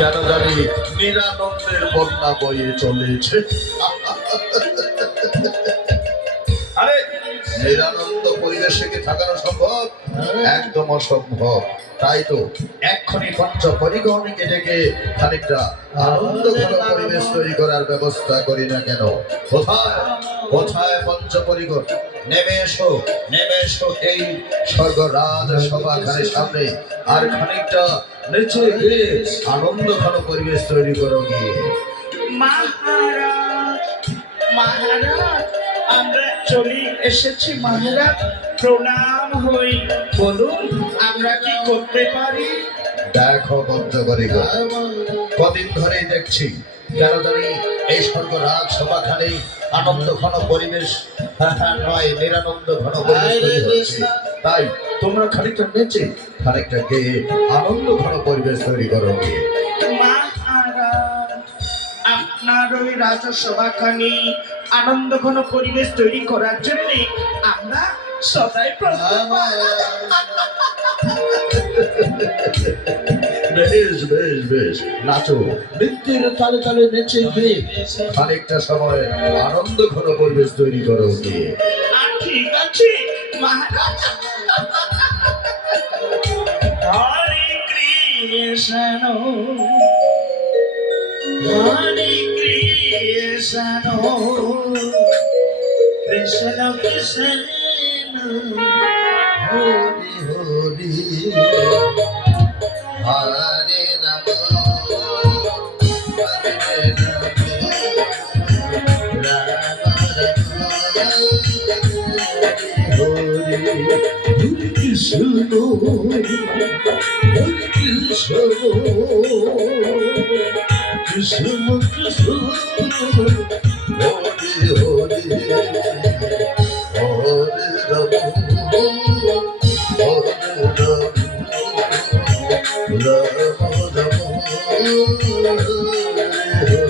কেন জানি নিরানন্দের বন্যা বয়ে চলেছে। আরে নিরানন্দ পরিবেশে কি থাকানো সম্ভব? একদম অসম্ভব। তাই তো এক্ষুনি পঞ্চ পরিগণকে ডেকে খানিকটা আনন্দ পরিবেশ তৈরি করার ব্যবস্থা করি না কেন? কোথায়? কোথায় পঞ্চ পরিগণ নেমে এসো নেমে এসো এই স্বর্গরাজ সভাখানের সামনে। আর খানিকটা নেচে গিয়ে আনন্দ ঘন পরিবেশ তৈরি করো গিয়ে। মহারাজ মহারাজ আমরা চলে এসেছি মহারাজ প্রণাম হই বলুন আমরা কি করতে পারি? দেখো বন্ধ করে কদিন ধরেই দেখছি কেন জানি এই স্বর্গরাজ সভাখানে আনন্দ ঘন পরিবেশ নয় নিরানন্দ ঘন পরিবেশ। তাই তোমরা খানিকটা নেচে খানিকটা গেয়ে আনন্দ ঘন পরিবেশ তৈরি করো গিয়ে। আপনার ওই রাজসভাখানি আনন্দ ঘন পরিবেশ তৈরি করার জন্য আমরা সদাই প্রস্তুত। বেশ বেশ বেশ। নাচো। নৃত্যের তালে তালে নেচে গিয়ে। খানিকটা সময় আনন্দ ঘন পরিবেশ তৈরি করো গিয়ে ঠিক আছে মহারাজ। হরে কৃষ্ণ। হরি হরে। রাম হরে রাম রাম রাম। হরি হরি কৃষ্ণ হরি কৃষ্ণ। কৃষ্ণ কৃষ্ণ হরি হরি হরে রাম হরে রাম রাম রাম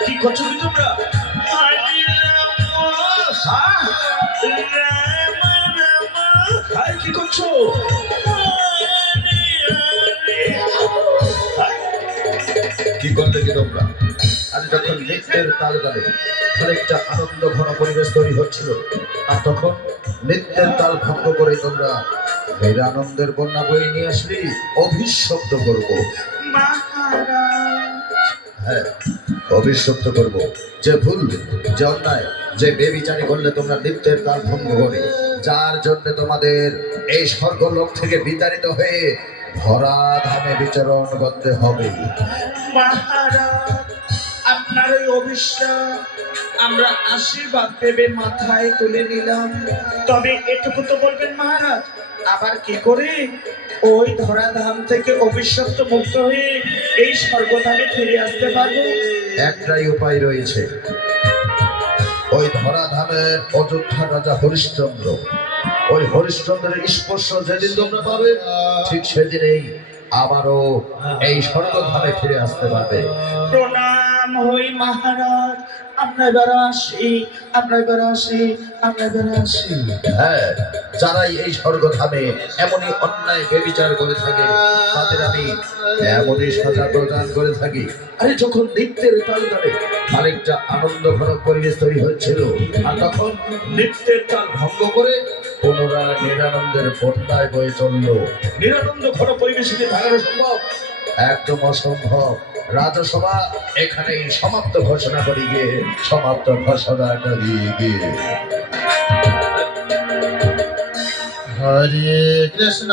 কি করছ কি তোমরা কি করছ? কি করলে কি তোমরা? নৃত্যের তালে তালে খানিকটা আনন্দ ঘন পরিবেশ তৈরি হচ্ছিল। আর তখন নৃত্যের তাল ভঙ্গ করে তোমরা এই আনন্দের বন্যা বয়ে নিয়ে আসলি অভিশপ্ত করব। হ্যাঁ অভিশপ্ত করব। যে ভুল, যে অন্যায়, যে বেবিচারি করলে তোমরা নৃত্যের তাল ভঙ্গ করে, যার জন্য তোমাদের এই স্বর্গলোক থেকে বিতাড়িত হয়ে ধরা ধামে বিচরণ করতে হবে। মহারাজ আপনার ওই অভিশাপ আমরা আশীর্বাদ দেবে মাথায় তুলে নিলাম। তবে এটুকু তো বলবেন মহারাজ আবার কি করে? ওই ধরাধাম থেকে অভিশপ্ত মুক্ত হয়ে এই স্বর্গধামে ফিরে আসতে পারব? একটাই উপায় রয়েছে। ওই ধরাধামের অযোধ্যা রাজা হরিশ্চন্দ্র ওই হরিশ্চন্দ্রের স্পর্শ যেদিন তোমরা পাবে ঠিক সেদিনেই আবারও এই স্বর্গধামে ফিরে আসতে পারবে। প্রণাম। প্রণাম হই মহারাজ। আমরা এবার আসি, আমরা এবার আসি, আমরা এবার আসি। হ্যাঁ যারাই এই স্বর্গধামে এমনই অন্যায় বেবিচার করে থাকে, তাদের আমি এমনই সাজা প্রদান করে থাকি। আরে যখন নৃত্যের তাল তালে খানিকটা আনন্দ ঘন পরিবেশ তৈরি হচ্ছিল, আর তখন নৃত্যের তাল ভঙ্গ করে পুনরায় নিরানন্দের বন্যায় বয়ে চলল। নিরানন্দ ঘন পরিবেশে কি সম্ভব? একদম অসম্ভব। রাজসভা এখানে সমাপ্ত ঘোষণা করি গে, সমাপ্ত ঘোষণা করি গে। হরে হরে কৃষ্ণ।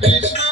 কৃষ্ণ